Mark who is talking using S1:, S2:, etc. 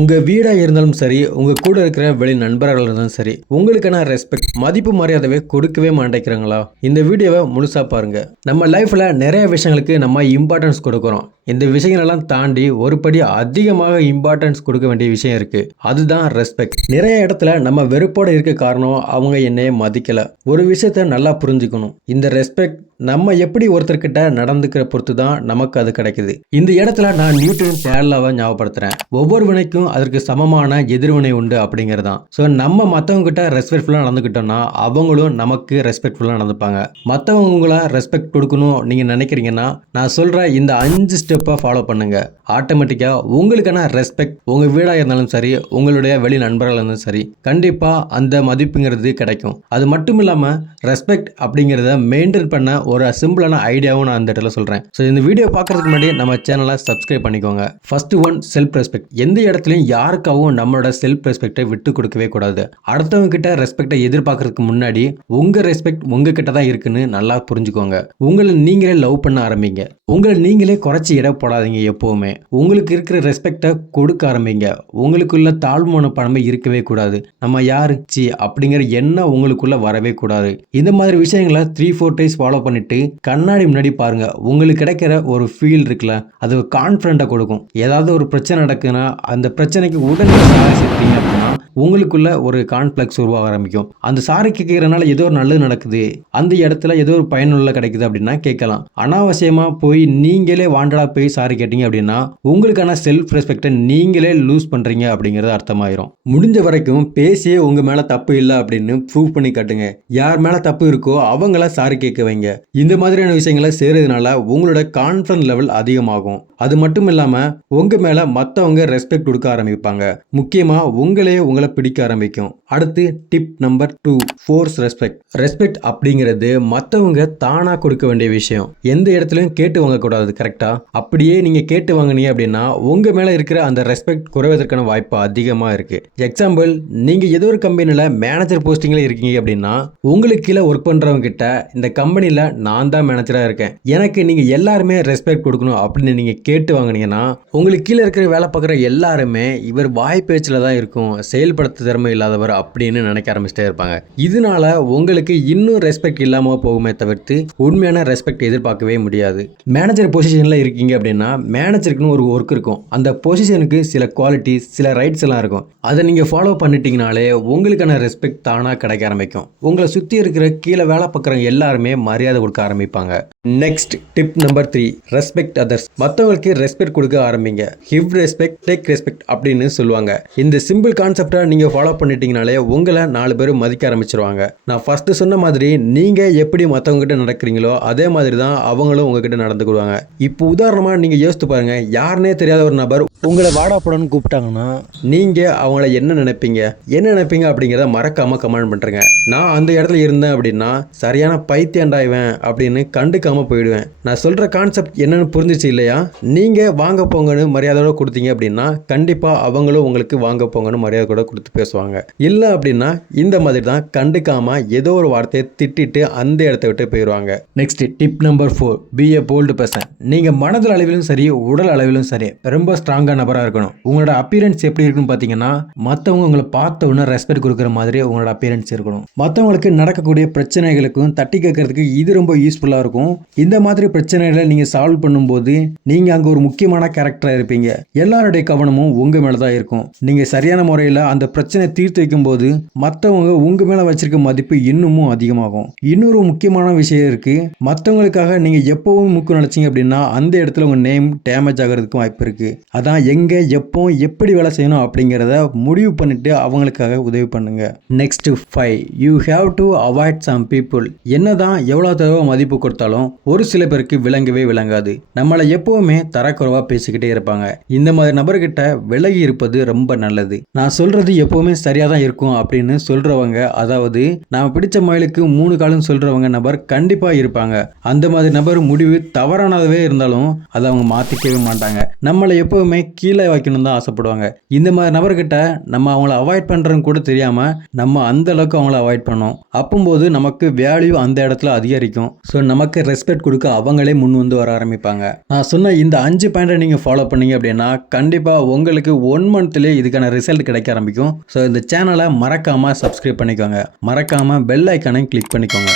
S1: உங்கள் வீடாக இருந்தாலும் சரி உங்கள் கூட இருக்கிற வெளி நண்பர்கள் இருந்தாலும் சரி உங்களுக்கான ரெஸ்பெக்ட் மதிப்பு மரியாதையை கொடுக்கவே மாட்டேங்கிறாங்களா? இந்த வீடியோவை முழுசாக பாருங்கள் நம்ம லைஃப்பில் நிறைய விஷயங்களுக்கு நம்ம இம்பார்ட்டன்ஸ் கொடுக்குறோம். இந்த விஷயங்களெல்லாம் தாண்டி ஒரு படி அதிகமாக இம்பார்ட்டன்ஸ் கொடுக்க வேண்டிய விஷயம் இருக்குது அதுதான் ரெஸ்பெக்ட் நிறைய இடத்துல நம்ம வெறுப்போடு இருக்க காரணம் அவங்க என்னைய மதிக்கலை. ஒரு விஷயத்த நல்லா புரிஞ்சுக்கணும். இந்த ரெஸ்பெக்ட் நம்ம எப்படி ஒருத்தர்கிட்ட நடந்துக்கிற பொறுத்து தான் நமக்கு அது கிடைக்குது. இந்த இடத்துல நான் நியூட்டன் தேர்லாவை ஞாபகப்படுத்துறேன். ஒவ்வொரு வினைக்கும் அதற்கு சமமான எதிர்வினை உண்டு அப்படிங்கிறதான். ஸோ நம்ம மற்றவங்க கிட்ட ரெஸ்பெக்ட்ஃபுல்லாக நடந்துக்கிட்டோம்னா அவங்களும் நமக்கு ரெஸ்பெக்ட்ஃபுல்லாக நடந்துப்பாங்க. மற்றவங்கள ரெஸ்பெக்ட் கொடுக்கணும் நீங்கள் நினைக்கிறீங்கன்னா நான் சொல்கிற இந்த அஞ்சு ஸ்டெப்பை ஃபாலோ பண்ணுங்க. ஆட்டோமேட்டிக்காக உங்களுக்கான ரெஸ்பெக்ட் உங்கள் வீடாக இருந்தாலும் சரி உங்களுடைய வெளி நண்பர்களாக இருந்தாலும் சரி கண்டிப்பாக அந்த மதிப்புங்கிறது கிடைக்கும். அது மட்டும் இல்லாமல் ரெஸ்பெக்ட் அப்படிங்கிறத மெயின்டைன் பண்ண ஒரு சிம்பிளான ஐடியாவும் நான் அந்த இடத்துல சொல்கிறேன் ஸோ இந்த வீடியோ பார்க்குறதுக்கு முன்னாடி நம்ம சேனலை சப்ஸ்கிரைப் பண்ணிக்கோங்க. ஃபர்ஸ்ட் ஒன் செல்ஃப் ரெஸ்பெக்ட் எந்த இடத்துலையும் யாருக்காகவும் நம்மளோட செல்ஃப் ரெஸ்பெக்டை விட்டு கொடுக்கவே கூடாது. அடுத்தவங்க கிட்ட ரெஸ்பெக்டை எதிர்பார்க்கறதுக்கு முன்னாடி உங்கள் ரெஸ்பெக்ட் உங்ககிட்ட தான் இருக்குன்னு நல்லா புரிஞ்சுக்கோங்க. உங்களை நீங்களே லவ் பண்ண ஆரம்பிங்க. உங்களை நீங்களே குறைச்சி இட போடாதீங்க எப்போவுமே. உங்களுக்கு இருக்கிற ரெஸ்பெக்டை கொடுக்க ஆரம்பிங்க. உங்களுக்குள்ள தாழ்மான பணமே இருக்கவே கூடாது. நம்ம யாரு? சி அப்படிங்கிற எண்ணம் உங்களுக்குள்ள வரவே கூடாது. இந்த மாதிரி விஷயங்களை த்ரீ ஃபோர் டேஸ் ஃபாலோ பண்ணிட்டு கண்ணாடி முன்னாடி பாருங்க. உங்களுக்கு கிடைக்கிற ஒரு ஃபீல் இருக்குல்ல அது கான்ஃபிடண்ட்டை கொடுக்கும். ஏதாவது ஒரு பிரச்சனை நடக்குதுன்னா அந்த பிரச்சனைக்கு உடனே சாரி உங்களுக்குள்ள ஒரு கான்ஃப்ளெக்ஸ் உருவாக ஆரம்பிக்கும். அந்த சாரி கேட்கறதுனால ஏதோ ஒரு நல்லது நடக்குது. அந்த இடத்துல ஏதோ ஒரு பயனுள்ள கிடைக்குது அப்படின்னா கேட்கலாம். அனாவசியமா போய் நீங்களே வாண்டடா போய் சாரி கேட்டீங்க அப்படின்னா உங்களுக்கான செல்ஃப் ரெஸ்பெக்டை நீங்களே லூஸ் பண்றீங்க அப்படிங்கிறது அர்த்தமாயிரும். முடிஞ்ச வரைக்கும் பேசியே உங்க மேல தப்பு இல்லை அப்படின்னு ப்ரூவ் பண்ணி காட்டுங்க. யார் மேல தப்பு இருக்கோ அவங்கள சாரி கேட்க வைங்க. இந்த மாதிரியான விஷயங்களை செய்யறதுனால உங்களோட கான்ஃபிடன்ஸ் லெவல் அதிகமாகும். அது மட்டும் இல்லாம உங்க மேல மத்தவங்க ரெஸ்பெக்ட் கொடுக்க ஆரம்பிப்பாங்க. முக்கியமா உங்களே உங்களை பிடிக்க ஆரம்பிக்கும். அடுத்து tip number two force respect respect அப்படிங்கிறது மற்றவங்க தானாக கொடுக்க வேண்டிய விஷயம். எந்த இடத்துலையும் கேட்டு வாங்கக்கூடாது கரெக்டாக அப்படியே நீங்கள் கேட்டு வாங்குனீங்க அப்படின்னா உங்க மேலே இருக்கிற அந்த ரெஸ்பெக்ட் குறைவதற்கான வாய்ப்பு அதிகமாக இருக்கு. எக்ஸாம்பிள் நீங்கள் ஏதோ ஒரு கம்பெனியில் மேனேஜர் போஸ்டிங்கில் இருக்கீங்க அப்படின்னா உங்களுக்கு கீழே ஒர்க் பண்றவங்க கிட்ட இந்த கம்பெனியில் நான் தான் மேனேஜராக இருக்கேன். எனக்கு நீங்கள் எல்லாருமே ரெஸ்பெக்ட் கொடுக்கணும் அப்படின்னு நீங்கள் கேட்டு வாங்குனீங்கன்னா உங்களுக்கு கீழே இருக்கிற வேலை பார்க்குற எல்லாருமே இவர் வாய் பேச்சில் தான் இருக்கும் செயல்படுத்த திறமை இல்லாதவர் அப்படின்னு நினைக்க ஆரம்பிச்சிட்டே இருப்பாங்க. இதனால உங்களுக்கு இன்னும் ரெஸ்பெக்ட் இல்லாமல் போகுமே தவிர்த்து உண்மையான ரெஸ்பெக்ட் எதிர்பார்க்கவே முடியாது. மேனேஜர் பொசிஷனில் இருக்கீங்க அப்படின்னா மேனேஜருக்குன்னு ஒரு ஒர்க் இருக்கும். அந்த பொசிஷனுக்கு சில குவாலிட்டிஸ் சில ரைட்ஸ் எல்லாம் இருக்கும். அதை நீங்கள் ஃபாலோ பண்ணிட்டீங்கனாலே உங்களுக்கான ரெஸ்பெக்ட் தானாக கிடைக்க ஆரம்பிக்கும். உங்களை சுற்றி இருக்கிற கீழே வேலை பார்க்குறவங்க எல்லாருமே மரியாதை கொடுக்க ஆரம்பிப்பாங்க. Next tip number three respect others மற்றவங்களுக்கு ரெஸ்பெக்ட் கொடுக்க ஆரம்பிங்க. ஹிவ் ரெஸ்பெக்ட் டேக் ரெஸ்பெக்ட் அப்படின்னு சொல்லுவாங்க. இந்த சிம்பிள் கான்செப்டை நீங்கள் ஃபாலோ பண்ணிட்டீங்கனாலே உங்களை நாலு பேர் மதிக்க ஆரம்பிச்சிருவாங்க. நான் ஃபஸ்ட்டு சொன்ன மாதிரி நீங்கள் எப்படி மற்றவங்ககிட்ட நடக்கிறீங்களோ அதே மாதிரி தான் அவங்களும் உங்ககிட்ட நடந்துக்கிடுவாங்க இப்போ உதாரணமாக நீங்கள் யோசித்து பாருங்கள் யாருனே தெரியாத ஒரு நபர் உங்களை வாடாப்படன்னு கூப்பிட்டாங்கன்னா நீங்கள் அவங்கள என்ன நினைப்பீங்க? என்ன நினைப்பீங்க அப்படிங்கிறத மறக்காமல் கமெண்ட் பண்ணுறேங்க நான் அந்த இடத்துல இருந்தேன் அப்படின்னா சரியான பைத்தியண்டாய்வேன் அப்படின்னு கண்டுக்காம போயிடுவேன். நான் சொல்கிற கான்செப்ட் என்னன்னு புரிஞ்சிச்சு இல்லையா? நீங்கள் வாங்க போங்கன்னு மரியாதையோட கொடுத்தீங்க அப்படின்னா கண்டிப்பாக அவங்களும் உங்களுக்கு வாங்க போங்கன்னு மரியாதை கூட கொடுத்து பேசுவாங்க. இல்லை அப்படின்னா இந்த மாதிரி தான் கண்டுக்காமல் ஏதோ ஒரு வார்த்தையை திட்டிட்டு அந்த இடத்த விட்டு போயிடுவாங்க next tip number four be a bold person நீங்கள் மனதில் அளவிலும் சரி உடல் அளவிலும் சரி ரொம்ப ஸ்ட்ராங்காக நபராக இருக்கணும். உங்களோட அப்பியரன்ஸ் எப்படி இருக்குன்னு பார்த்தீங்கன்னா மற்றவங்க உங்களை பார்த்த உடனே ரெஸ்பெக்ட் கொடுக்குற மாதிரி உங்களோட அப்பியரன்ஸ் இருக்கணும். மற்றவங்களுக்கு நடக்கக்கூடிய பிரச்சனைகளுக்கும் தட்டி கேட்கறதுக்கு இது ரொம்ப யூஸ்ஃபுல்லாக இருக்கும். இந்த மாதிரி பிரச்சனைகளை நீங்கள் சால்வ் பண்ணும்போது நீங்கள் அங்கே ஒரு முக்கியமான கேரக்டராக இருப்பீங்க. எல்லாருடைய கவனமும் உங்கள் மேலே தான் இருக்கும். நீங்கள் சரியான முறையில் அந்த பிரச்சனையை தீர்த்து வைக்கும்போது மற்றவங்க உங்கள் மேலே வச்சிருக்க மதிப்பு இன்னமும் அதிகமாகும். இன்னொரு முக்கியமான விஷயம் இருக்குது மற்றவங்களுக்காக நீங்கள் எப்போவும் மூக்கு நினச்சிங்க அப்படின்னா அந்த இடத்துல உங்கள் நேம் டேமேஜ் ஆகிறதுக்கும் வாய்ப்பு இருக்குது அதான் எங்கே எப்போ எப்படி வேலை செய்யணும் அப்படிங்கிறத முடிவு பண்ணிட்டு அவங்களுக்காக உதவி பண்ணுங்க. Next five you have to avoid some people என்னதான் எவ்வளோ தடவை மதிப்பு கொடுத்தாலும் ஒரு சில பேருக்கு விளங்கவே விளங்காது. நம்மளை எப்பவுமே தரக்குறைவாக பேசிக்கிட்டே இருப்பாங்க. இந்த மாதிரி நபர்கிட்ட விலகி இருப்பது ரொம்ப நல்லது. நான் சொல்றது எப்பவுமே சரியாக தான் இருக்கும் அப்படின்னு சொல்றவங்க அதாவது நாம பிடிச்ச மயிலுக்கு மூணு காலம் சொல்றவங்க நபர் கண்டிப்பா இருப்பாங்க. அந்த மாதிரி நபர் முடிவு தவறானதவே இருந்தாலும் அதை அவங்க மாத்திக்கவே மாட்டாங்க. நம்மளை எப்பவுமே கீழே வைக்கணும் தான் ஆசைப்படுவாங்க. இந்த மாதிரி நபர்கிட்ட நம்ம அவங்கள அவாய்ட் பண்றோம் கூட தெரியாம நம்ம அந்த அளவுக்கு அவங்கள அவாய்ட் பண்ணோம். அப்போம்போது நமக்கு வேல்யூ அந்த இடத்துல அதிகரிக்கும். ஸோ நமக்கு ரெஸ்பெக்ட் கொடுக்க அவங்களே முன் வந்து வர ஆரம்பிப்பாங்க. நான் சொன்ன இந்த அஞ்சு பாயிண்ட்டை நீங்கள் ஃபாலோ பண்ணீங்க அப்படின்னா கண்டிப்பாக உங்களுக்கு ஒன் மந்த்லேயே இதுக்கான ரிசல்ட் கிடைக்க ஆரம்பிக்கும். ஸோ இந்த சேனலை மறக்காமல் சப்ஸ்கிரைப் பண்ணிக்கோங்க. மறக்காமல் பெல் ஐக்கானையும் கிளிக் பண்ணிக்கோங்க.